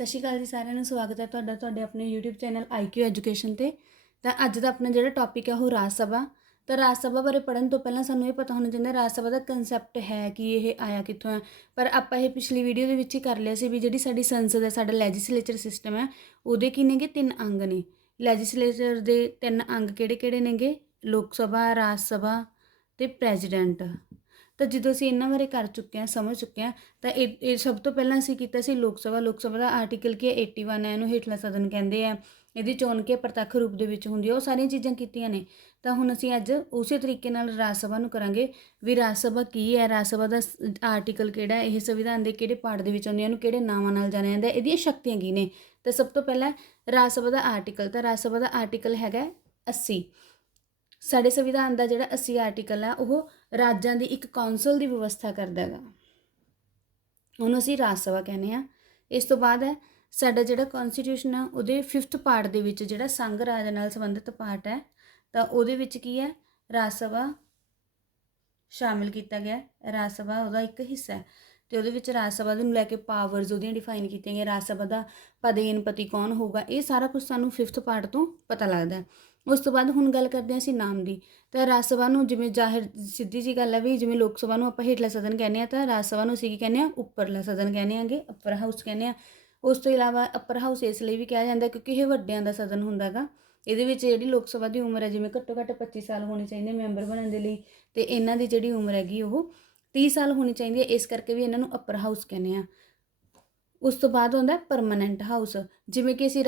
ਸਤਿ ਸ਼੍ਰੀ ਅਕਾਲ ਜੀ ਸਾਰਿਆਂ ਨੂੰ। ਸਵਾਗਤ ਹੈ ਤੁਹਾਡਾ ਤੁਹਾਡੇ ਆਪਣੇ YouTube ਚੈਨਲ IQ ਐਜੂਕੇਸ਼ਨ ਤੇ। ਤਾਂ ਅੱਜ ਦਾ ਆਪਣਾ ਜਿਹੜਾ ਟੌਪਿਕ ਹੈ ਉਹ ਰਾਜ ਸਭਾ। ਤਾਂ ਰਾਜ ਸਭਾ ਬਾਰੇ ਪੜ੍ਹਨ ਤੋਂ ਪਹਿਲਾਂ ਸਾਨੂੰ ਇਹ ਪਤਾ ਹੋਣਾ ਚਾਹੀਦਾ ਰਾਜ ਸਭਾ ਦਾ ਕਨਸੈਪਟ ਹੈ ਕਿ ਇਹ ਆਇਆ ਕਿੱਥੋਂ ਹੈ। ਪਰ ਆਪਾਂ ਇਹ ਪਿਛਲੀ ਵੀਡੀਓ ਦੇ ਵਿੱਚ ਹੀ ਕਰ ਲਿਆ ਸੀ ਵੀ ਜਿਹੜੀ ਸਾਡੀ ਸੰਸਦ ਹੈ, ਸਾਡਾ ਲੈਜਿਸਲੇਚਰ ਸਿਸਟਮ ਹੈ, ਉਹਦੇ ਕੀ ਨੇਗੇ 3 ਅੰਗ ਨੇ। ਲੈਜਿਸਲੇਚਰ ਦੇ 3 ਅੰਗ ਕਿਹੜੇ ਨੇਗੇ? ਲੋਕ ਸਭਾ, ਰਾਜ ਸਭਾ ਤੇ ਪ੍ਰੈਜ਼ੀਡੈਂਟ। ਤਾਂ ਜਦੋਂ ਅਸੀਂ ਇਹਨਾਂ ਬਾਰੇ ਕਰ ਚੁੱਕੇ ਹਾਂ, ਸਮਝ ਚੁੱਕੇ ਹਾਂ, ਤਾਂ ਇਹ ਸਭ ਤੋਂ ਪਹਿਲਾਂ ਅਸੀਂ ਕੀਤਾ ਸੀ ਲੋਕ ਸਭਾ। ਲੋਕ ਸਭਾ ਦਾ ਆਰਟੀਕਲ ਕੀ ਹੈ 81 ਹੈ, ਇਹਨੂੰ ਹੇਠਲਾ ਸਦਨ ਕਹਿੰਦੇ ਆ। ਇਹਦੀ ਚੋਣ ਕੀ ਪ੍ਰਤੱਖ ਰੂਪ ਦੇ ਵਿੱਚ ਹੁੰਦੀ ਹੈ। ਉਹ ਸਾਰੀਆਂ ਚੀਜ਼ਾਂ ਕੀਤੀਆਂ ਨੇ। ਤਾਂ ਹੁਣ ਅਸੀਂ ਅੱਜ ਉਸੇ ਤਰੀਕੇ ਨਾਲ ਰਾਜ ਸਭਾ ਨੂੰ ਕਰਾਂਗੇ ਵੀ ਰਾਜ ਸਭਾ ਕੀ ਹੈ, ਰਾਜ ਸਭਾ ਦਾ ਆਰਟੀਕਲ ਕਿਹੜਾ, ਇਹ ਸੰਵਿਧਾਨ ਦੇ ਕਿਹੜੇ ਪਾਰਟ ਦੇ ਵਿੱਚ ਆਉਂਦੀ ਹੈ, ਇਹਨੂੰ ਕਿਹੜੇ ਨਾਵਾਂ ਨਾਲ ਜਾਣਿਆ ਜਾਂਦਾ, ਇਹਦੀਆਂ ਸ਼ਕਤੀਆਂ ਕੀ ਨੇ। ਤਾਂ ਸਭ ਤੋਂ ਪਹਿਲਾਂ ਰਾਜ ਸਭਾ ਦਾ ਆਰਟੀਕਲ। ਤਾਂ ਰਾਜ ਸਭਾ ਦਾ ਆਰਟੀਕਲ ਹੈਗਾ 80। ਸਾਡੇ ਸੰਵਿਧਾਨ ਦਾ ਜਿਹੜਾ 80 ਆਰਟੀਕਲ ਹੈ ਉਹ ਰਾਜਾਂ ਦੀ ਇੱਕ ਕੌਂਸਲ ਦੀ ਵਿਵਸਥਾ ਕਰਦਾ ਹੈਗਾ, ਉਹਨੂੰ ਅਸੀਂ ਰਾਜ ਸਭਾ ਕਹਿੰਦੇ ਹਾਂ। ਇਸ ਤੋਂ ਬਾਅਦ ਹੈ ਸਾਡਾ ਜਿਹੜਾ ਕੌਨਸਟੀਟਿਊਸ਼ਨ ਆ ਉਹਦੇ 5th ਪਾਰਟ ਦੇ ਵਿੱਚ ਜਿਹੜਾ ਸੰਘ ਰਾਜ ਨਾਲ ਸੰਬੰਧਿਤ ਪਾਰਟ ਹੈ, ਤਾਂ ਉਹਦੇ ਵਿੱਚ ਕੀ ਹੈ ਰਾਜ ਸਭਾ ਸ਼ਾਮਿਲ ਕੀਤਾ ਗਿਆ। ਰਾਜ ਸਭਾ ਉਹਦਾ ਇੱਕ ਹਿੱਸਾ ਹੈ ਅਤੇ ਉਹਦੇ ਵਿੱਚ ਰਾਜ ਸਭਾ ਨੂੰ ਲੈ ਕੇ ਪਾਵਰਸ ਉਹਦੀਆਂ ਡਿਫਾਈਨ ਕੀਤੀਆਂ ਗਈਆਂ। ਰਾਜ ਸਭਾ ਦਾ ਪਦੇਨਪਤੀ ਕੌਣ ਹੋਊਗਾ, ਇਹ ਸਾਰਾ ਕੁਛ ਸਾਨੂੰ 5th ਪਾਰਟ ਤੋਂ ਪਤਾ ਲੱਗਦਾ। ਉਸ ਤੋਂ ਬਾਅਦ ਹੁਣ ਗੱਲ ਕਰਦੇ ਹਾਂ ਅਸੀਂ ਨਾਮ ਦੀ। ਤਾਂ ਰਾਜ ਸਭਾ ਨੂੰ ਜਿਵੇਂ ਜ਼ਾਹਿਰ ਸਿੱਧੀ ਜੀ ਗੱਲ ਹੈ ਵੀ ਜਿਵੇਂ ਲੋਕ ਸਭਾ ਨੂੰ ਆਪਾਂ ਹੇਠਲਾ ਸਦਨ ਕਹਿੰਦੇ ਹਾਂ, ਤਾਂ ਰਾਜ ਸਭਾ ਨੂੰ ਅਸੀਂ ਕੀ ਕਹਿੰਦੇ ਹਾਂ? ਉੱਪਰਲਾ ਸਦਨ ਕਹਿੰਦੇ ਆਂਗੇ, ਅੱਪਰ ਹਾਊਸ ਕਹਿੰਦੇ ਹਾਂ। ਉਸ ਤੋਂ ਇਲਾਵਾ ਅੱਪਰ ਹਾਊਸ ਇਸ ਲਈ ਵੀ ਕਿਹਾ ਜਾਂਦਾ ਕਿਉਂਕਿ ਇਹ ਵੱਡਿਆਂ ਦਾ ਸਦਨ ਹੁੰਦਾ ਹੈਗਾ। ਇਹਦੇ ਵਿੱਚ ਜਿਹੜੀ ਲੋਕ ਸਭਾ ਦੀ ਉਮਰ ਹੈ ਜਿਵੇਂ ਘੱਟੋ ਘੱਟ 25 ਸਾਲ ਹੋਣੀ ਚਾਹੀਦੀ ਮੈਂਬਰ ਬਣਨ ਦੇ ਲਈ, ਅਤੇ ਇਹਨਾਂ ਦੀ ਜਿਹੜੀ ਉਮਰ ਹੈਗੀ ਉਹ 30 ਸਾਲ ਹੋਣੀ ਚਾਹੀਦੀ ਹੈ। ਇਸ ਕਰਕੇ ਵੀ ਇਹਨਾਂ ਨੂੰ ਅੱਪਰ ਹਾਊਸ ਕਹਿੰਦੇ ਆ। ਉਸ ਤੋਂ ਬਾਅਦ ਆਉਂਦਾ ਪਰਮਾਨੈਂਟ ਹਾਊਸ। ਜਿਵੇਂ ਕਿ ਅਸੀਂ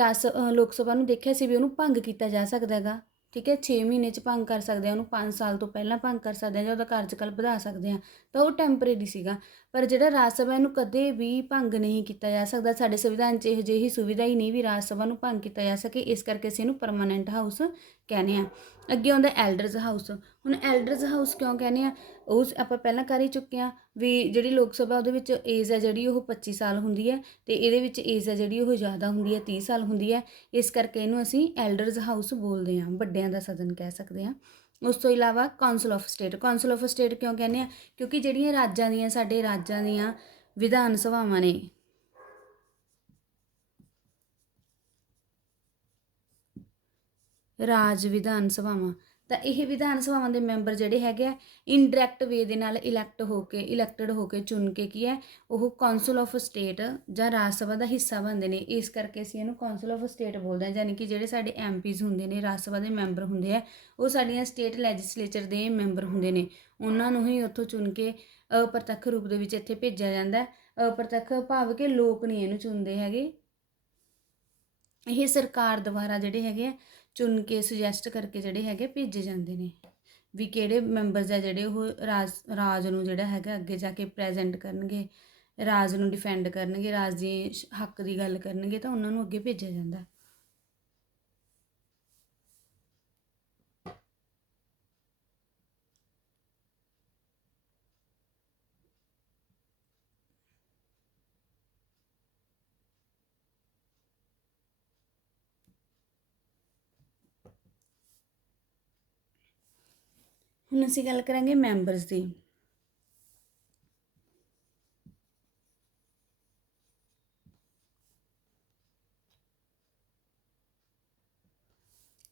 ਲੋਕ ਸਭਾ ਨੂੰ ਦੇਖਿਆ ਸੀ ਵੀ ਉਹਨੂੰ ਭੰਗ ਕੀਤਾ ਜਾ ਸਕਦਾ ਹੈਗਾ, ਠੀਕ ਹੈ। 6 ਮਹੀਨੇ 'ਚ ਭੰਗ ਕਰ ਸਕਦੇ ਹਾਂ ਉਹਨੂੰ, 5 ਸਾਲ ਤੋਂ ਪਹਿਲਾਂ ਭੰਗ ਕਰ ਸਕਦੇ ਹਾਂ ਜਾਂ ਉਹਦਾ ਕਾਰਜਕਾਲ ਵਧਾ ਸਕਦੇ ਹਾਂ। ਤਾਂ ਉਹ ਟੈਂਪਰੇਰੀ ਸੀਗਾ। ਪਰ ਜਿਹੜਾ ਰਾਜ ਸਭਾ ਇਹਨੂੰ ਕਦੇ ਵੀ ਭੰਗ ਨਹੀਂ ਕੀਤਾ ਜਾ ਸਕਦਾ। ਸਾਡੇ ਸੰਵਿਧਾਨ 'ਚ ਇਹੋ ਜਿਹੀ ਸੁਵਿਧਾ ਹੀ ਨਹੀਂ ਵੀ ਰਾਜ ਸਭਾ ਨੂੰ ਭੰਗ ਕੀਤਾ ਜਾ ਸਕੇ। ਇਸ ਕਰਕੇ ਅਸੀਂ ਇਹਨੂੰ ਪਰਮਾਨੈਂਟ ਹਾਊਸ ਕਹਿੰਦੇ ਹਾਂ। ਅੱਗੇ ਆਉਂਦਾ ਐਲਡਰਜ਼ ਹਾਊਸ। ਹੁਣ ਐਲਡਰਜ਼ ਹਾਊਸ ਕਿਉਂ ਕਹਿੰਦੇ ਆ? ਉਹ ਆਪਾਂ ਪਹਿਲਾਂ ਕਰ ਹੀ ਚੁੱਕੇ ਹਾਂ ਵੀ ਜਿਹੜੀ ਲੋਕ ਸਭਾ ਉਹਦੇ ਵਿੱਚ ਏਜ ਹੈ ਜਿਹੜੀ ਉਹ 25 ਸਾਲ ਹੁੰਦੀ ਹੈ, ਅਤੇ ਇਹਦੇ ਵਿੱਚ ਏਜ ਹੈ ਜਿਹੜੀ ਉਹ ਜ਼ਿਆਦਾ ਹੁੰਦੀ ਹੈ, 30 ਸਾਲ ਹੁੰਦੀ ਹੈ। ਇਸ ਕਰਕੇ ਇਹਨੂੰ ਅਸੀਂ ਐਲਡਰਜ਼ ਹਾਊਸ ਬੋਲਦੇ ਹਾਂ, ਵੱਡਿਆਂ ਦਾ ਸਦਨ ਕਹਿ ਸਕਦੇ ਹਾਂ। ਉਸ ਤੋਂ ਇਲਾਵਾ council of state. Council of state ਕਿਉਂ ਕਹਿੰਦੇ ਆ? ਕਿਉਂਕਿ ਜਿਹੜੀਆਂ ਸਾਡੇ ਰਾਜਾਂ ਦੀਆਂ ਵਿਧਾਨ ਸਭਾਵਾਂ ਨੇ, ਰਾਜ ਵਿਧਾਨ ਸਭਾਵਾਂ, ਤਾਂ ਇਹ ਵਿਧਾਨ ਸਭਾਵਾਂ ਦੇ ਮੈਂਬਰ ਜਿਹੜੇ ਹੈਗੇ ਆ ਇਨਡਾਇਰੈਕਟ ਵੇ ਦੇ ਨਾਲ ਇਲੈਕਟਡ ਹੋ ਕੇ ਚੁਣ ਕੇ ਕੀ ਹੈ ਉਹ ਕਾਉਂਸਲ ਆਫ ਸਟੇਟ ਜਾਂ ਰਾਜ ਸਭਾ ਦਾ ਹਿੱਸਾ ਬਣਦੇ ਨੇ। ਇਸ ਕਰਕੇ ਅਸੀਂ ਇਹਨੂੰ ਕਾਉਂਸਲ ਆਫ ਸਟੇਟ ਬੋਲਦੇ ਹਾਂ। ਯਾਨੀ ਕਿ ਜਿਹੜੇ ਸਾਡੇ MPs ਹੁੰਦੇ ਨੇ, ਰਾਜ ਸਭਾ ਦੇ ਮੈਂਬਰ ਹੁੰਦੇ ਆ, ਉਹ ਸਾਡੀਆਂ ਸਟੇਟ ਲੈਜਿਸਲੇਚਰ ਦੇ ਮੈਂਬਰ ਹੁੰਦੇ ਨੇ। ਉਹਨਾਂ ਨੂੰ ਹੀ ਉੱਥੋਂ ਚੁਣ ਕੇ ਅਪ੍ਰਤੱਖ ਰੂਪ ਦੇ ਵਿੱਚ ਇੱਥੇ ਭੇਜਿਆ ਜਾਂਦਾ। ਅਪ੍ਰਤੱਖ ਭਾਵ ਕਿ ਲੋਕ ਨਹੀਂ ਇਹਨੂੰ ਚੁਣਦੇ ਹੈਗੇ, ਇਹ ਸਰਕਾਰ ਦੁਆਰਾ ਜਿਹੜੇ ਹੈਗੇ ਆ ਚੁਣ ਕੇ ਸੁਜੈਸਟ ਕਰਕੇ ਜਿਹੜੇ ਹੈਗੇ ਭੇਜੇ ਜਾਂਦੇ ਨੇ ਵੀ ਕਿਹੜੇ ਮੈਂਬਰਸ ਆ ਜਿਹੜੇ ਉਹ ਰਾਜ ਨੂੰ ਜਿਹੜਾ ਹੈਗਾ ਅੱਗੇ ਜਾ ਕੇ ਪ੍ਰੈਜ਼ੈਂਟ ਕਰਨਗੇ, ਰਾਜ ਨੂੰ ਡਿਫੈਂਡ ਕਰਨਗੇ, ਰਾਜ ਦੇ ਹੱਕ ਦੀ ਗੱਲ ਕਰਨਗੇ, ਤਾਂ ਉਹਨਾਂ ਨੂੰ ਅੱਗੇ ਭੇਜਿਆ ਜਾਂਦਾ। ਹੁਣ ਅਸੀਂ ਗੱਲ ਕਰਾਂਗੇ ਮੈਂਬਰਸ ਦੀ।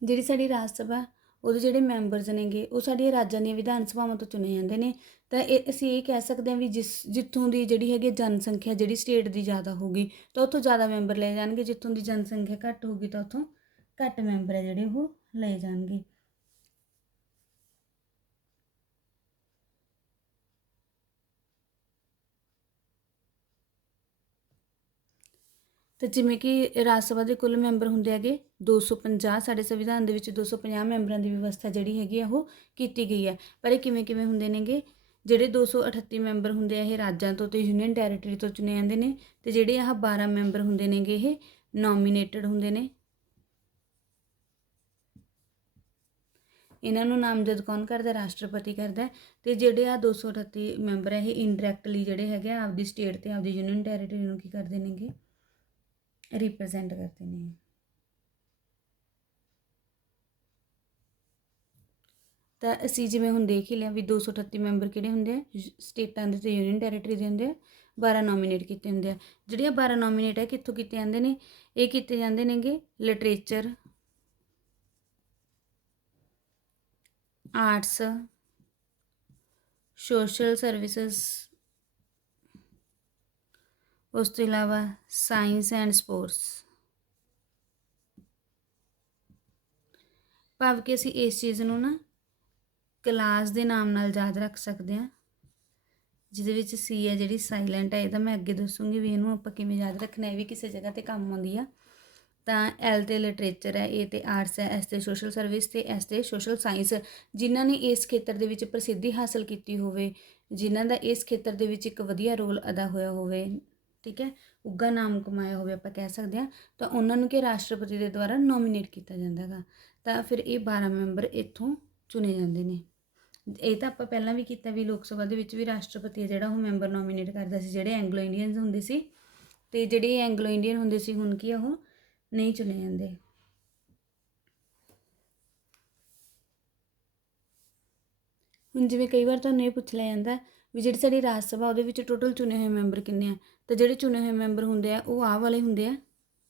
ਜਿਹੜੀ ਸਾਡੀ ਰਾਜ ਸਭਾ ਉਹਦੇ ਜਿਹੜੇ ਮੈਂਬਰਸ ਨੇਗੇ ਉਹ ਸਾਡੀਆਂ ਰਾਜਾਂ ਦੀਆਂ ਵਿਧਾਨ ਸਭਾਵਾਂ ਤੋਂ ਚੁਣੇ ਜਾਂਦੇ ਨੇ। ਤਾਂ ਅਸੀਂ ਇਹ ਕਹਿ ਸਕਦੇ ਹਾਂ ਵੀ ਜਿੱਥੋਂ ਦੀ ਜਿਹੜੀ ਹੈਗੀ ਜਨਸੰਖਿਆ ਜਿਹੜੀ ਸਟੇਟ ਦੀ ਜ਼ਿਆਦਾ ਹੋਊਗੀ ਤਾਂ ਉੱਥੋਂ ਜ਼ਿਆਦਾ ਮੈਂਬਰ ਲਏ ਜਾਣਗੇ, ਜਿੱਥੋਂ ਦੀ ਜਨਸੰਖਿਆ ਘੱਟ ਹੋਊਗੀ ਤਾਂ ਉੱਥੋਂ ਘੱਟ ਮੈਂਬਰ ਹੈ ਜਿਹੜੇ ਉਹ ਲਏ ਜਾਣਗੇ। ਤਾਂ ਜਿਵੇਂ ਕਿ ਰਾਜ ਸਭਾ ਦੇ ਕੁੱਲ ਮੈਂਬਰ ਹੁੰਦੇ ਹੈਗੇ 250। ਸਾਡੇ ਸੰਵਿਧਾਨ ਦੇ ਵਿੱਚ 250 ਮੈਂਬਰਾਂ ਦੀ ਵਿਵਸਥਾ ਜਿਹੜੀ ਹੈਗੀ ਆ ਉਹ ਕੀਤੀ ਗਈ ਹੈ। ਪਰ ਇਹ ਕਿਵੇਂ ਹੁੰਦੇ ਨੇਗੇ? ਜਿਹੜੇ 238 ਮੈਂਬਰ ਹੁੰਦੇ ਆ ਇਹ ਰਾਜਾਂ ਤੋਂ ਅਤੇ ਯੂਨੀਅਨ ਟੈਰੀਟਰੀ ਤੋਂ ਚੁਣੇ ਜਾਂਦੇ ਨੇ, ਅਤੇ ਜਿਹੜੇ ਆਹ 12 ਮੈਂਬਰ ਹੁੰਦੇ ਨੇਗੇ ਇਹ ਨੋਮੀਨੇਟਡ ਹੁੰਦੇ ਨੇ। ਇਹਨਾਂ ਨੂੰ ਨਾਮਜ਼ਦ ਕੌਣ ਕਰਦਾ? ਰਾਸ਼ਟਰਪਤੀ ਕਰਦਾ। ਅਤੇ ਜਿਹੜੇ ਆ 238 ਮੈਂਬਰ ਹੈ ਇਹ ਇਨਡਾਇਰੈਕਟਲੀ ਜਿਹੜੇ ਹੈਗੇ ਆ ਆਪਦੀ ਸਟੇਟ ਅਤੇ ਆਪਦੀ ਯੂਨੀਅਨ ਟੈਰੀਟਰੀ ਨੂੰ ਕੀ ਕਰਦੇ ਨੇਗੇ? ਰਿਪਰੈਜ਼ੈਂਟ ਕਰਦੇ ਨੇ। ਤਾਂ ਅਸੀਂ ਜਿਵੇਂ ਹੁਣ ਦੇਖ ਹੀ ਲਿਆ ਵੀ 238 ਮੈਂਬਰ ਕਿਹੜੇ ਹੁੰਦੇ ਆ? ਸਟੇਟਾਂ ਦੇ ਅਤੇ ਯੂਨੀਅਨ ਟੈਰੀਟਰੀ ਦੇ ਹੁੰਦੇ ਆ। 12 ਨੋਮੀਨੇਟ ਕੀਤੇ ਹੁੰਦੇ ਆ। ਜਿਹੜੀਆਂ 12 ਨੋਮੀਨੇਟ ਹੈ ਕਿੱਥੋਂ ਕੀਤੇ ਜਾਂਦੇ ਨੇ, ਇਹ ਕੀਤੇ ਜਾਂਦੇ ਨੇਗੇ ਲਿਟਰੇਚਰ, ਆਰਟਸ, ਸੋਸ਼ਲ ਸਰਵਿਸਿਜ਼, ਉਸ ਤੋਂ ਇਲਾਵਾ ਸਾਇੰਸ ਐਂਡ ਸਪੋਰਟਸ। ਭਾਵ ਕਿ ਅਸੀਂ ਇਸ ਚੀਜ਼ ਨੂੰ ਨਾ ਕਲਾਸ ਦੇ ਨਾਮ ਨਾਲ ਯਾਦ ਰੱਖ ਸਕਦੇ ਹਾਂ, ਜਿਹਦੇ ਵਿੱਚ ਸੀ ਹੈ ਜਿਹੜੀ ਸਾਈਲੈਂਟ ਹੈ, ਇਹਦਾ ਮੈਂ ਅੱਗੇ ਦੱਸੂਗੀ ਵੀ ਇਹਨੂੰ ਆਪਾਂ ਕਿਵੇਂ ਯਾਦ ਰੱਖਣਾ, ਇਹ ਵੀ ਕਿਸੇ ਜਗ੍ਹਾ 'ਤੇ ਕੰਮ ਆਉਂਦੀ ਆ। ਤਾਂ ਐਲ 'ਤੇ ਲਿਟਰੇਚਰ ਹੈ, ਏ 'ਤੇ ਆਰਟਸ ਹੈ, ਐਸ 'ਤੇ ਸੋਸ਼ਲ ਸਰਵਿਸ ਅਤੇ ਐਸ 'ਤੇ ਸੋਸ਼ਲ ਸਾਇੰਸ। ਜਿਨ੍ਹਾਂ ਨੇ ਇਸ ਖੇਤਰ ਦੇ ਵਿੱਚ ਪ੍ਰਸਿੱਧੀ ਹਾਸਲ ਕੀਤੀ ਹੋਵੇ, ਜਿਨ੍ਹਾਂ ਦਾ ਇਸ ਖੇਤਰ ਦੇ ਵਿੱਚ ਇੱਕ ਵਧੀਆ ਰੋਲ ਅਦਾ ਹੋਇਆ ਹੋਵੇ, ਠੀਕ ਹੈ, ਉੱਘਾ ਨਾਮ ਕਮਾਇਆ ਹੋਵੇ ਆਪਾਂ ਕਹਿ ਸਕਦੇ ਹਾਂ, ਤਾਂ ਉਹਨਾਂ ਨੂੰ ਕਿ ਰਾਸ਼ਟਰਪਤੀ ਦੇ ਦੁਆਰਾ ਨੋਮੀਨੇਟ ਕੀਤਾ ਜਾਂਦਾ ਗਾ। ਤਾਂ ਫਿਰ ਇਹ 12 ਮੈਂਬਰ ਇੱਥੋਂ ਚੁਣੇ ਜਾਂਦੇ ਨੇ। ਇਹ ਤਾਂ ਆਪਾਂ ਪਹਿਲਾਂ ਵੀ ਕੀਤਾ ਵੀ ਲੋਕ ਸਭਾ ਦੇ ਵਿੱਚ ਵੀ ਰਾਸ਼ਟਰਪਤੀ ਜਿਹੜਾ ਉਹ ਮੈਂਬਰ ਨੋਮੀਨੇਟ ਕਰਦਾ ਸੀ, ਜਿਹੜੇ ਐਂਗਲੋ ਇੰਡੀਅਨਸ ਹੁੰਦੇ ਸੀ, ਅਤੇ ਜਿਹੜੇ ਐਂਗਲੋ ਇੰਡੀਅਨ ਹੁੰਦੇ ਸੀ ਹੁਣ ਕੀ ਉਹ ਨਹੀਂ ਚੁਣੇ ਜਾਂਦੇ। ਹੁਣ ਜਿਵੇਂ ਕਈ ਵਾਰ ਤੁਹਾਨੂੰ ਇਹ ਪੁੱਛ ਲਿਆ ਜਾਂਦਾ ਵੀ ਜਿਹੜੀ ਸਾਡੀ ਰਾਜ ਸਭਾ ਉਹਦੇ ਵਿੱਚ ਟੋਟਲ ਚੁਣੇ ਹੋਏ ਮੈਂਬਰ ਕਿੰਨੇ ਆ, ਤਾਂ ਜਿਹੜੇ ਚੁਣੇ ਹੋਏ ਮੈਂਬਰ ਹੁੰਦੇ ਆ ਉਹ ਆਹ ਵਾਲੇ ਹੁੰਦੇ ਆ,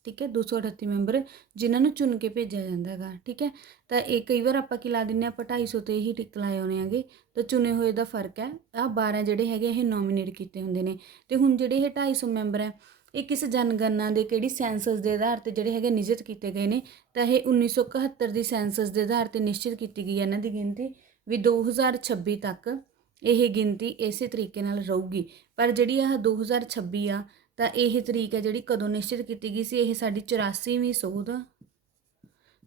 ਠੀਕ ਹੈ, 238 ਮੈਂਬਰ ਜਿਨ੍ਹਾਂ ਨੂੰ ਚੁਣ ਕੇ ਭੇਜਿਆ ਜਾਂਦਾ ਹੈਗਾ, ਠੀਕ ਹੈ। ਤਾਂ ਇਹ ਕਈ ਵਾਰ ਆਪਾਂ ਕੀ ਲਾ ਦਿੰਦੇ ਹਾਂ, ਆਪਾਂ 250 'ਤੇ ਹੀ ਟਿਕ ਲਾਏ ਆਉਣੇ ਹੈਗੇ, ਤਾਂ ਚੁਣੇ ਹੋਏ ਦਾ ਫਰਕ ਹੈ। ਆਹ 12 ਜਿਹੜੇ ਹੈਗੇ ਇਹ ਨੋਮੀਨੇਟ ਕੀਤੇ ਹੁੰਦੇ ਨੇ। ਅਤੇ ਹੁਣ ਜਿਹੜੇ ਇਹ 250 ਮੈਂਬਰ ਹੈ ਇਹ ਕਿਸ ਜਨਗਣਨਾ ਦੇ ਕਿਹੜੀ ਸੈਂਸਸ ਦੇ ਆਧਾਰ 'ਤੇ ਜਿਹੜੇ ਹੈਗੇ ਨਿਯੁਕਤ ਕੀਤੇ ਗਏ ਨੇ, ਤਾਂ ਇਹ 1971 ਦੀ ਸੈਂਸਸ ਦੇ ਆਧਾਰ 'ਤੇ ਨਿਸ਼ਚਿਤ ਕੀਤੀ ਗਈ ਹੈ ਇਹਨਾਂ ਦੀ ਗਿਣਤੀ, ਵੀ 2026 ਤੱਕ ਇਹ ਗਿਣਤੀ ਇਸੇ ਤਰੀਕੇ ਨਾਲ ਰਹੂਗੀ। ਪਰ ਜਿਹੜੀ ਆਹ 2026 ਆ, ਤਾਂ ਇਹ ਤਰੀਕ ਹੈ ਜਿਹੜੀ ਕਦੋਂ ਨਿਸ਼ਚਿਤ ਕੀਤੀ ਗਈ ਸੀ, ਇਹ ਸਾਡੀ 84ਵੀਂ ਸੋਧ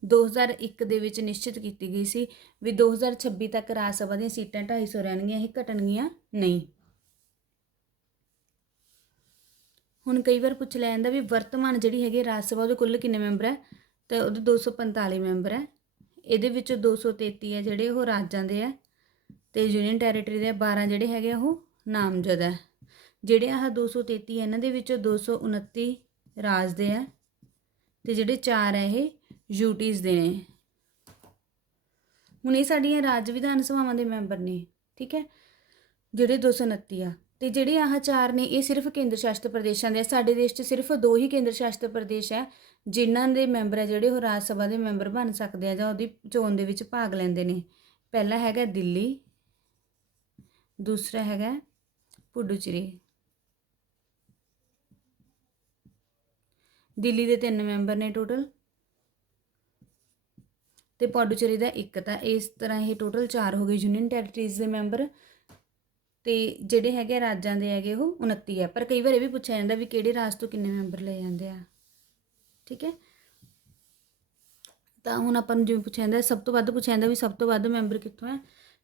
2001 ਦੇ ਵਿੱਚ ਨਿਸ਼ਚਿਤ ਕੀਤੀ ਗਈ ਸੀ ਵੀ 2026 ਤੱਕ ਰਾਜ ਸਭਾ ਦੀਆਂ ਸੀਟਾਂ 250 ਰਹਿਣਗੀਆਂ, ਇਹ ਘਟਣਗੀਆਂ ਨਹੀਂ। ਹੁਣ ਕਈ ਵਾਰ ਪੁੱਛ ਲਿਆ ਜਾਂਦਾ ਵੀ ਵਰਤਮਾਨ ਜਿਹੜੀ ਹੈਗੀ ਰਾਜ ਸਭਾ ਉਹਦੇ ਕੁੱਲ ਕਿੰਨੇ ਮੈਂਬਰ ਹੈ, ਤਾਂ ਉਹਦੇ 245 ਮੈਂਬਰ ਹੈ। ਇਹਦੇ ਵਿੱਚੋਂ 233 ਹੈ ਜਿਹੜੇ ਉਹ ਰਾਜਾਂ ਦੇ ਹੈ ਅਤੇ ਯੂਨੀਅਨ ਟੈਰੀਟਰੀ ਦੇ 12 ਜਿਹੜੇ ਹੈਗੇ ਉਹ ਨਾਮਜ਼ਦ ਹੈ। ਜਿਹੜੇ ਆਹ 233 ਇਹਨਾਂ ਦੇ ਵਿੱਚੋਂ 229 ਰਾਜ ਦੇ ਹੈ ਅਤੇ ਜਿਹੜੇ 4 ਹੈ ਇਹ ਯੂਟੀਜ਼ ਦੇ ਨੇ। ਹੁਣ ਇਹ ਸਾਡੀਆਂ ਰਾਜ ਵਿਧਾਨ ਸਭਾਵਾਂ ਦੇ ਮੈਂਬਰ ਨੇ, ਠੀਕ ਹੈ, ਜਿਹੜੇ 229 ਆ। ਅਤੇ ਜਿਹੜੇ ਆਹ 4 ਨੇ ਇਹ ਸਿਰਫ ਕੇਂਦਰ ਸ਼ਾਸਿਤ ਪ੍ਰਦੇਸ਼ਾਂ ਦੇ ਆ। ਸਾਡੇ ਦੇਸ਼ 'ਚ ਸਿਰਫ 2 ਹੀ ਕੇਂਦਰ ਸ਼ਾਸਿਤ ਪ੍ਰਦੇਸ਼ ਹੈ ਜਿਨ੍ਹਾਂ ਦੇ ਮੈਂਬਰ ਹੈ ਜਿਹੜੇ ਉਹ ਰਾਜ ਸਭਾ ਦੇ ਮੈਂਬਰ ਬਣ ਸਕਦੇ ਆ ਜਾਂ ਉਹਦੀ ਚੋਣ ਦੇ ਵਿੱਚ ਭਾਗ ਲੈਂਦੇ ਨੇ। ਪਹਿਲਾ ਹੈਗਾ ਦਿੱਲੀ, ਦੂਸਰਾ ਹੈਗਾ ਪੁਡੂਚੇਰੀ। ਦਿੱਲੀ ਦੇ 3 ਮੈਂਬਰ ਨੇ ਟੋਟਲ ਅਤੇ ਪੁਡੂਚੇਰੀ ਦਾ 1, ਤਾਂ ਇਸ ਤਰ੍ਹਾਂ ਇਹ ਟੋਟਲ 4 ਹੋ ਗਏ ਯੂਨੀਅਨ ਟੈਰੀਟਰੀਜ਼ ਦੇ ਮੈਂਬਰ। ਅਤੇ ਜਿਹੜੇ ਹੈਗੇ ਰਾਜਾਂ ਦੇ ਹੈਗੇ ਉਹ 29 ਹੈ। ਪਰ ਕਈ ਵਾਰ ਇਹ ਵੀ ਪੁੱਛਿਆ ਜਾਂਦਾ ਵੀ ਕਿਹੜੇ ਰਾਜ ਤੋਂ ਕਿੰਨੇ ਮੈਂਬਰ ਲਏ ਜਾਂਦੇ ਆ, ਠੀਕ ਹੈ। ਤਾਂ ਹੁਣ ਆਪਾਂ ਨੂੰ ਜਿਵੇਂ ਪੁੱਛਿਆ ਜਾਂਦਾ ਸਭ ਤੋਂ ਵੱਧ ਪੁੱਛਿਆ ਜਾਂਦਾ ਵੀ ਸਭ ਤੋਂ ਵੱਧ ਮੈਂਬਰ ਕਿੱਥੋਂ ਹੈ,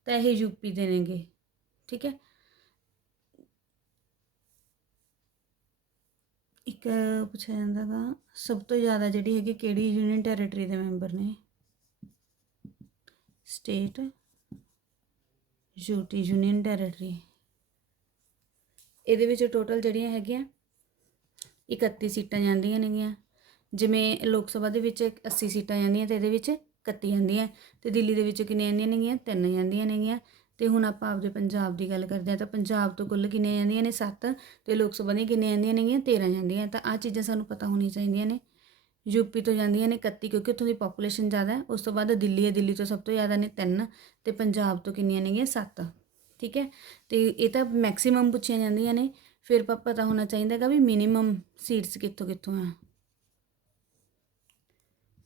ਤਾਂ ਇਹ ਯੂਪੀ ਦੇ ਨੇਗੇ, ਠੀਕ ਹੈ। ਇੱਕ ਪੁੱਛਿਆ ਜਾਂਦਾ ਗਾ ਸਭ ਤੋਂ ਜ਼ਿਆਦਾ ਜਿਹੜੀ ਹੈਗੀ ਕਿਹੜੀ ਯੂਨੀਅਨ ਟੈਰੀਟਰੀ ਦੇ ਮੈਂਬਰ ਨੇ, ਸਟੇਟ ਯੂਟੀ ਯੂਨੀਅਨ ਟੈਰੀਟਰੀ। ਇਹਦੇ ਵਿੱਚ ਟੋਟਲ ਜਿਹੜੀਆਂ ਹੈਗੀਆਂ 31 ਸੀਟਾਂ ਜਾਂਦੀਆਂ ਨੇਗੀਆਂ। ਜਿਵੇਂ ਲੋਕ ਸਭਾ ਦੇ ਵਿੱਚ 80 ਸੀਟਾਂ ਜਾਂਦੀਆਂ ਅਤੇ ਇਹਦੇ ਵਿੱਚ 31 ਜਾਂਦੀਆਂ, ਅਤੇ ਦਿੱਲੀ ਦੇ ਵਿੱਚ ਕਿੰਨੀਆਂ ਜਾਂਦੀਆਂ ਨੇਗੀਆਂ, 3 ਜਾਂਦੀਆਂ ਨੇਗੀਆਂ। ਅਤੇ ਹੁਣ ਆਪਾਂ ਆਪਦੇ ਪੰਜਾਬ ਦੀ ਗੱਲ ਕਰਦੇ ਹਾਂ ਤਾਂ ਪੰਜਾਬ ਤੋਂ ਕੁੱਲ ਕਿੰਨੀਆਂ ਜਾਂਦੀਆਂ ਨੇ, 7, ਅਤੇ ਲੋਕ ਸਭਾ ਦੀਆਂ ਕਿੰਨੀਆਂ ਜਾਂਦੀਆਂ ਨੇਗੀਆਂ, 13 ਜਾਂਦੀਆਂ। ਤਾਂ ਆਹ ਚੀਜ਼ਾਂ ਸਾਨੂੰ ਪਤਾ ਹੋਣੀਆਂ ਚਾਹੀਦੀਆਂ ਨੇ। ਯੂਪੀ ਤੋਂ ਜਾਂਦੀਆਂ ਨੇ 31 ਕਿਉਂਕਿ ਉੱਥੋਂ ਦੀ ਪਾਪੂਲੇਸ਼ਨ ਜ਼ਿਆਦਾ ਹੈ। ਉਸ ਤੋਂ ਬਾਅਦ ਦਿੱਲੀ ਹੈ, ਦਿੱਲੀ ਤੋਂ ਸਭ ਤੋਂ ਜ਼ਿਆਦਾ ਨੇ 3, ਅਤੇ ਪੰਜਾਬ ਤੋਂ ਕਿੰਨੀਆਂ ਨੇਗੀਆਂ 7, ਠੀਕ ਹੈ। ਅਤੇ ਇਹ ਤਾਂ ਮੈਕਸੀਮਮ ਪੁੱਛੀਆਂ ਜਾਂਦੀਆਂ ਨੇ। ਫਿਰ ਪਤਾ ਹੋਣਾ ਚਾਹੀਦਾ ਹੈਗਾ ਵੀ ਮਿਨੀਮਮ ਸੀਟਸ ਕਿੱਥੋਂ ਕਿੱਥੋਂ ਆ।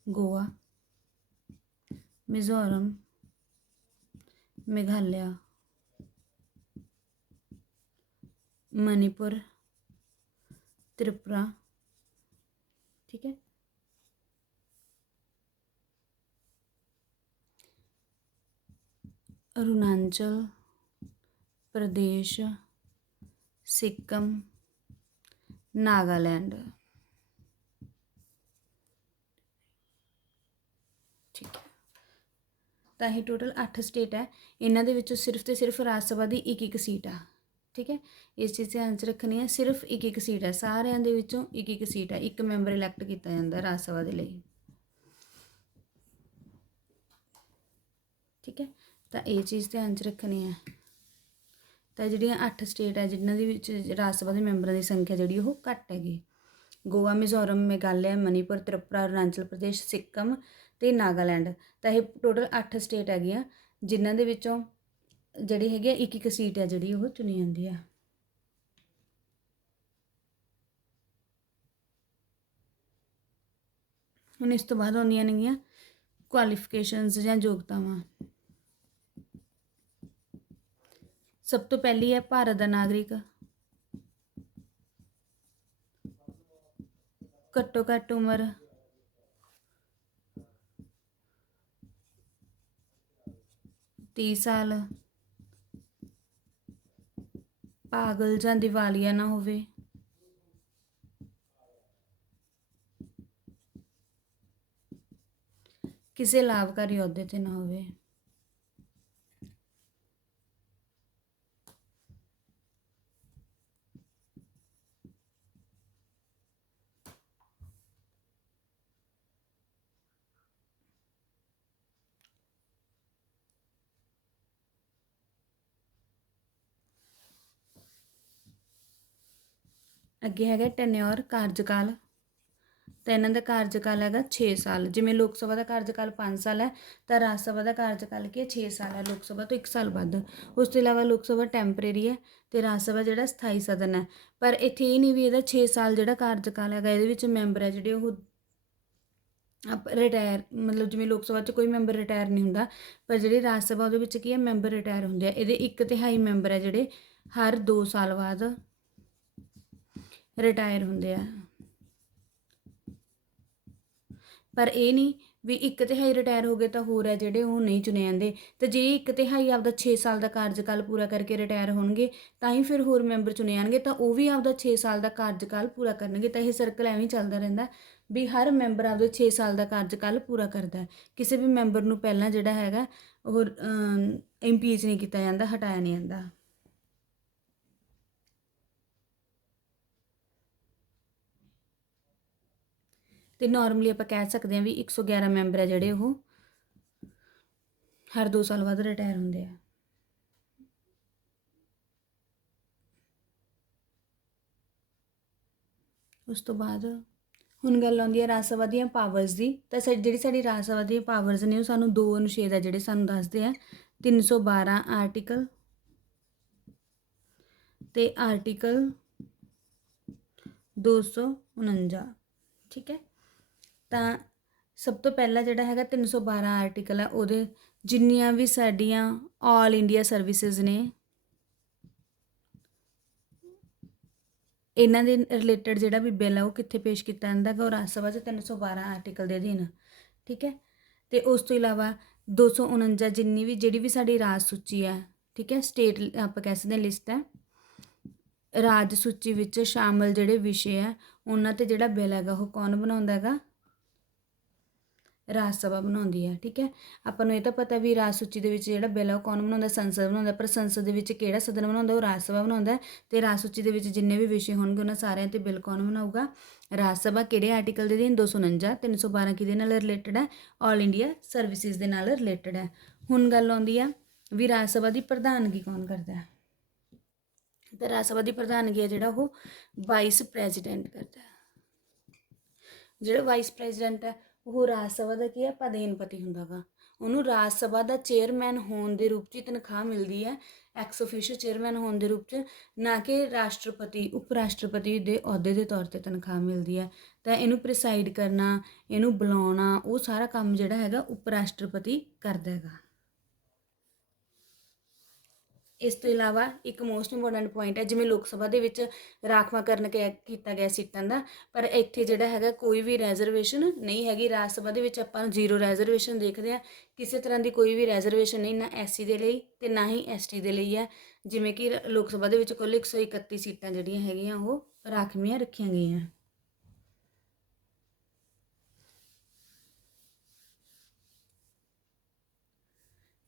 ਗੋਆ, ਮਿਜ਼ੋਰਮ, ਮੇਘਾਲਿਆ, ਮਣੀਪੁਰ, ਤ੍ਰਿਪੁਰਾ, ਠੀਕ ਹੈ। ਅਰੁਣਾਚਲ ਪ੍ਰਦੇਸ਼, ਸਿੱਕਮ, ਨਾਗਾਲੈਂਡ, ਠੀਕ ਹੈ। ਤਾਂ ਇਹ ਟੋਟਲ 8 ਸਟੇਟ ਹੈ। ਇਹਨਾਂ ਦੇ ਵਿੱਚੋਂ ਸਿਰਫ ਅਤੇ ਸਿਰਫ ਰਾਜ ਸਭਾ ਦੀ 1 ਸੀਟ ਆ, ਠੀਕ ਹੈ। ਇਸ ਚੀਜ਼ ਧਿਆਨ 'ਚ ਰੱਖਣੀ ਹੈ, ਸਿਰਫ 1 ਸੀਟ ਹੈ, ਸਾਰਿਆਂ ਦੇ ਵਿੱਚੋਂ 1 ਸੀਟ ਹੈ, 1 ਮੈਂਬਰ ਇਲੈਕਟ ਕੀਤਾ ਜਾਂਦਾ ਰਾਜ ਸਭਾ ਦੇ ਲਈ, ਠੀਕ ਹੈ। ਤਾਂ ਇਹ ਚੀਜ਼ ਧਿਆਨ 'ਚ ਰੱਖਣੀ ਹੈ। ਤਾਂ ਜਿਹੜੀਆਂ 8 ਸਟੇਟ ਹੈ ਜਿਨ੍ਹਾਂ ਦੇ ਵਿੱਚ ਰਾਜ ਸਭਾ ਦੇ ਮੈਂਬਰਾਂ ਦੀ ਸੰਖਿਆ ਜਿਹੜੀ ਉਹ ਘੱਟ ਹੈਗੀ। ਗੋਆ, ਮਿਜ਼ੋਰਮ, ਮੇਘਾਲਿਆ, ਮਨੀਪੁਰ, ਤ੍ਰਿਪੁਰਾ, ਅਰੁਣਾਚਲ ਪ੍ਰਦੇਸ਼, ਸਿੱਕਮ ਅਤੇ ਨਾਗਾਲੈਂਡ। ਤਾਂ ਇਹ ਟੋਟਲ 8 ਸਟੇਟ ਹੈਗੀਆਂ ਜਿਨ੍ਹਾਂ ਦੇ ਵਿੱਚੋਂ ਜਿਹੜੀ ਹੈਗੀ ਆ ਇੱਕ ਸੀਟ ਹੈ ਜਿਹੜੀ ਉਹ ਚੁਣੀ ਜਾਂਦੀ ਆ। ਹੁਣ ਇਸ ਤੋਂ ਬਾਅਦ ਆਉਂਦੀਆਂ ਨੇਗੀਆਂ ਕੁਆਲੀਫਿਕੇਸ਼ਨਸ ਜਾਂ ਯੋਗਤਾਵਾਂ। ਸਭ ਤੋਂ ਪਹਿਲੀ ਹੈ ਭਾਰਤ ਦਾ ਨਾਗਰਿਕ, ਘੱਟੋ ਘੱਟ ਉਮਰ 30 ਸਾਲ, ਪਾਗਲ ਜਾਂ ਦਿਵਾਲੀਆ ਨਾ ਹੋਵੇ, ਕਿਸੇ ਲਾਭਕਾਰੀ ਅਹੁਦੇ 'ਤੇ ਨਾ ਹੋਵੇ। ਅੱਗੇ ਹੈਗਾ ਟੈਨਿਓਰ, ਕਾਰਜਕਾਲ। ਤਾਂ ਇਹਨਾਂ ਦਾ ਕਾਰਜਕਾਲ ਹੈਗਾ 6 ਸਾਲ। ਜਿਵੇਂ ਲੋਕ ਸਭਾ ਦਾ ਕਾਰਜਕਾਲ 5 ਸਾਲ ਹੈ ਤਾਂ ਰਾਜ ਸਭਾ ਦਾ ਕਾਰਜਕਾਲ ਕੀ ਹੈ 6 ਸਾਲ ਹੈ, ਲੋਕ ਸਭਾ ਤੋਂ 1 ਸਾਲ ਵੱਧ। ਉਸ ਤੋਂ ਇਲਾਵਾ ਲੋਕ ਸਭਾ ਟੈਂਪਰੇਰੀ ਹੈ ਅਤੇ ਰਾਜ ਸਭਾ ਜਿਹੜਾ ਸਥਾਈ ਸਦਨ ਹੈ। ਪਰ ਇੱਥੇ ਇਹ ਨਹੀਂ ਵੀ ਇਹਦਾ 6 ਸਾਲ ਜਿਹੜਾ ਕਾਰਜਕਾਲ ਹੈਗਾ ਇਹਦੇ ਵਿੱਚ ਮੈਂਬਰ ਹੈ ਜਿਹੜੇ ਉਹ ਰਿਟਾਇਰ, ਮਤਲਬ ਜਿਵੇਂ ਲੋਕ ਸਭਾ 'ਚ ਕੋਈ ਮੈਂਬਰ ਰਿਟਾਇਰ ਨਹੀਂ ਹੁੰਦਾ, ਪਰ ਜਿਹੜੀ ਰਾਜ ਸਭਾ ਉਹਦੇ ਵਿੱਚ ਕੀ ਹੈ ਮੈਂਬਰ ਰਿਟਾਇਰ ਹੁੰਦੇ ਆ। ਇਹਦੇ 1/3 ਮੈਂਬਰ ਹੈ ਜਿਹੜੇ ਹਰ 2 ਸਾਲ ਬਾਅਦ ਰਿਟਾਇਰ ਹੁੰਦੇ ਆ। ਪਰ ਇਹ ਨਹੀਂ ਵੀ 1/3 ਰਿਟਾਇਰ ਹੋ ਗਏ ਤਾਂ ਹੋਰ ਹੈ ਜਿਹੜੇ ਉਹ ਨਹੀਂ ਚੁਣੇ ਜਾਂਦੇ। ਅਤੇ ਜੇ 1/3 ਆਪਦਾ 6 ਸਾਲ ਦਾ ਕਾਰਜਕਾਲ ਪੂਰਾ ਕਰਕੇ ਰਿਟਾਇਰ ਹੋਣਗੇ ਤਾਂ ਹੀ ਫਿਰ ਹੋਰ ਮੈਂਬਰ ਚੁਣੇ ਜਾਣਗੇ, ਤਾਂ ਉਹ ਵੀ ਆਪਦਾ 6 ਸਾਲ ਦਾ ਕਾਰਜਕਾਲ ਪੂਰਾ ਕਰਨਗੇ। ਤਾਂ ਇਹ ਸਰਕਲ ਐਵੇਂ ਹੀ ਚੱਲਦਾ ਰਹਿੰਦਾ ਵੀ ਹਰ ਮੈਂਬਰ ਆਪਦੇ 6 ਸਾਲ ਦਾ ਕਾਰਜਕਾਲ ਪੂਰਾ ਕਰਦਾ। ਕਿਸੇ ਵੀ ਮੈਂਬਰ ਨੂੰ ਪਹਿਲਾਂ ਜਿਹੜਾ ਹੈਗਾ ਉਹ ਇੰਪੀਚ ਨਹੀਂ ਕੀਤਾ ਜਾਂਦਾ, ਹਟਾਇਆ ਨਹੀਂ ਜਾਂਦਾ। ਅਤੇ ਨੋਰਮਲੀ ਆਪਾਂ ਕਹਿ ਸਕਦੇ ਹਾਂ ਵੀ 111 ਮੈਂਬਰ ਹੈ ਜਿਹੜੇ ਉਹ ਹਰ 2 ਸਾਲ ਬਾਅਦ ਰਿਟਾਇਰ ਹੁੰਦੇ ਆ। ਉਸ ਤੋਂ ਬਾਅਦ ਹੁਣ ਗੱਲ ਆਉਂਦੀ ਹੈ ਰਾਜ ਸਭਾ ਦੀਆਂ ਪਾਵਰਸ ਦੀ। ਤਾਂ ਜਿਹੜੀ ਸਾਡੀ ਰਾਜ ਸਭਾ ਦੀਆਂ ਪਾਵਰਸ ਨੇ ਉਹ ਸਾਨੂੰ 2 ਅਨੁਛੇਦ ਹੈ ਜਿਹੜੇ ਸਾਨੂੰ ਦੱਸਦੇ ਆ, 312 ਆਰਟੀਕਲ ਅਤੇ ਆਰਟੀਕਲ 249। ਠੀਕ ਹੈ, ਤਾਂ ਸਭ ਤੋਂ ਪਹਿਲਾਂ ਜਿਹੜਾ ਹੈਗਾ 312 ਆਰਟੀਕਲ ਹੈ, ਉਹਦੇ ਜਿੰਨੀਆਂ ਵੀ ਸਾਡੀਆਂ ਆਲ ਇੰਡੀਆ ਸਰਵਿਸਿਜ਼ ਨੇ ਇਹਨਾਂ ਦੇ ਰਿਲੇਟਡ ਜਿਹੜਾ ਵੀ ਬਿੱਲ ਹੈ ਉਹ ਕਿੱਥੇ ਪੇਸ਼ ਕੀਤਾ ਜਾਂਦਾ ਹੈਗਾ, ਉਹ ਰਾਜ ਸਭਾ 'ਚ 312 ਆਰਟੀਕਲ ਦੇ ਅਧੀਨ। ਠੀਕ ਹੈ, ਅਤੇ ਉਸ ਤੋਂ ਇਲਾਵਾ 249 ਜਿਹੜੀ ਵੀ ਸਾਡੀ ਰਾਜ ਸੂਚੀ ਹੈ, ਠੀਕ ਹੈ, ਸਟੇਟ ਆਪਾਂ ਕਹਿ ਸਕਦੇ ਹਾਂ ਲਿਸਟ ਹੈ, ਰਾਜ ਸੂਚੀ ਵਿੱਚ ਸ਼ਾਮਲ ਜਿਹੜੇ ਵਿਸ਼ੇ ਹੈ ਉਹਨਾਂ 'ਤੇ ਜਿਹੜਾ ਬਿੱਲ ਹੈਗਾ ਉਹ ਕੌਣ ਬਣਾਉਂਦਾ ਹੈਗਾ, ਰਾਜ ਸਭਾ ਬਣਾਉਂਦੀ ਹੈ। ਠੀਕ ਹੈ, ਆਪਾਂ ਨੂੰ ਇਹ ਤਾਂ ਪਤਾ ਵੀ ਰਾਜ ਸੂਚੀ ਦੇ ਵਿੱਚ ਜਿਹੜਾ ਬਿੱਲ ਹੈ ਉਹ ਕੌਣ ਬਣਾਉਂਦਾ, ਸੰਸਦ ਬਣਾਉਂਦਾ, ਪਰ ਸੰਸਦ ਦੇ ਵਿੱਚ ਕਿਹੜਾ ਸਦਨ ਬਣਾਉਂਦਾ, ਉਹ ਰਾਜ ਸਭਾ ਬਣਾਉਂਦਾ। ਅਤੇ ਰਾਜ ਸੂਚੀ ਦੇ ਵਿੱਚ ਜਿੰਨੇ ਵੀ ਵਿਸ਼ੇ ਹੋਣਗੇ ਉਹਨਾਂ ਸਾਰਿਆਂ 'ਤੇ ਬਿੱਲ ਕੌਣ ਬਣਾਊਗਾ, ਰਾਜ ਸਭਾ। ਕਿਹੜੇ ਆਰਟੀਕਲ ਦੇ ਅਧੀਨ, 249, 312 ਕਿਹਦੇ ਨਾਲ ਰਿਲੇਟਡ ਹੈ, ਆਲ ਇੰਡੀਆ ਸਰਵਿਸਿਜ਼ ਦੇ ਨਾਲ ਰਿਲੇਟਡ ਹੈ। ਹੁਣ ਗੱਲ ਆਉਂਦੀ ਆ ਵੀ ਰਾਜ ਸਭਾ ਦੀ ਪ੍ਰਧਾਨਗੀ ਕੌਣ ਕਰਦਾ ਹੈ। ਤਾਂ ਰਾਜ ਸਭਾ ਦੀ ਪ੍ਰਧਾਨਗੀ ਹੈ ਜਿਹੜਾ ਉਹ ਵਾਈਸ ਪ੍ਰੈਜ਼ੀਡੈਂਟ ਕਰਦਾ ਹੈ। ਜਿਹੜਾ ਵਾਈਸ ਪ੍ਰੈਜ਼ੀਡੈਂਟ ਹੈ ਉਹ ਰਾਜ ਸਭਾ ਦਾ ਕੀ ਹੈ, ਪਦੇਨਪਤੀ ਹੁੰਦਾ ਗਾ। ਉਹਨੂੰ ਰਾਜ ਸਭਾ ਦਾ ਚੇਅਰਮੈਨ ਹੋਣ ਦੇ ਰੂਪ 'ਚ ਤਨਖਾਹ ਮਿਲਦੀ ਹੈ, ਐਕਸ ਓਫੀਸ਼ੀਅਲ ਚੇਅਰਮੈਨ ਹੋਣ ਦੇ ਰੂਪ 'ਚ, ਨਾ ਕਿ ਰਾਸ਼ਟਰਪਤੀ ਉਪ ਰਾਸ਼ਟਰਪਤੀ ਦੇ ਅਹੁਦੇ ਦੇ ਤੌਰ 'ਤੇ ਤਨਖਾਹ ਮਿਲਦੀ ਹੈ। ਤਾਂ ਇਹਨੂੰ ਪ੍ਰਿਸਾਈਡ ਕਰਨਾ, ਇਹਨੂੰ ਬੁਲਾਉਣਾ, ਉਹ ਸਾਰਾ ਕੰਮ ਜਿਹੜਾ ਹੈਗਾ ਉਪ ਰਾਸ਼ਟਰਪਤੀ ਕਰਦਾ ਹੈਗਾ। ਇਸ ਤੋਂ ਇਲਾਵਾ ਇੱਕ ਮੋਸਟ ਇੰਪੋਰਟੈਂਟ ਪੁਆਇੰਟ ਹੈ, ਜਿਵੇਂ ਲੋਕ ਸਭਾ ਦੇ ਵਿੱਚ ਰਾਖਵਾਂਕਰਨ ਕੀਤਾ ਗਿਆ ਸੀਟਾਂ ਦਾ, ਪਰ ਇੱਥੇ ਜਿਹੜਾ ਹੈਗਾ ਕੋਈ ਵੀ ਰੈਜ਼ਰਵੇਸ਼ਨ ਨਹੀਂ ਹੈਗੀ। ਰਾਜ ਸਭਾ ਦੇ ਵਿੱਚ ਆਪਾਂ 0 ਰੈਜ਼ਰਵੇਸ਼ਨ ਦੇਖਦੇ ਹਾਂ, ਕਿਸੇ ਤਰ੍ਹਾਂ ਦੀ ਕੋਈ ਵੀ ਰੈਜ਼ਰਵੇਸ਼ਨ ਨਹੀਂ, ਨਾ SC ਦੇ ਲਈ ਅਤੇ ਨਾ ਹੀ ST ਦੇ ਲਈ ਹੈ। ਜਿਵੇਂ ਕਿ ਲੋਕ ਸਭਾ ਦੇ ਵਿੱਚ ਕੁੱਲ 131 ਸੀਟਾਂ ਜਿਹੜੀਆਂ ਹੈਗੀਆਂ ਉਹ ਰਾਖਵੀਆਂ ਰੱਖੀਆਂ ਗਈਆਂ।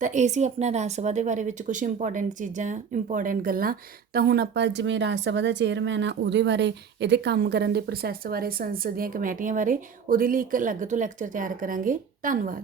ਤਾਂ ਇਹ ਸੀ ਆਪਣਾ ਰਾਜ ਸਭਾ ਦੇ ਬਾਰੇ ਵਿੱਚ ਕੁਝ ਇੰਪੋਰਟੈਂਟ ਚੀਜ਼ਾਂ, ਇੰਪੋਰਟੈਂਟ ਗੱਲਾਂ। ਤਾਂ ਹੁਣ ਆਪਾਂ ਜਿਵੇਂ ਰਾਜ ਸਭਾ ਦਾ ਚੇਅਰਮੈਨ ਆ ਉਹਦੇ ਬਾਰੇ, ਇਹਦੇ ਕੰਮ ਕਰਨ ਦੇ ਪ੍ਰੋਸੈਸ ਬਾਰੇ, ਸੰਸਦ ਦੀਆਂ ਕਮੇਟੀਆਂ ਬਾਰੇ, ਉਹਦੇ ਲਈ ਇੱਕ ਅਲੱਗ ਤੋਂ ਲੈਕਚਰ ਤਿਆਰ ਕਰਾਂਗੇ। ਧੰਨਵਾਦ।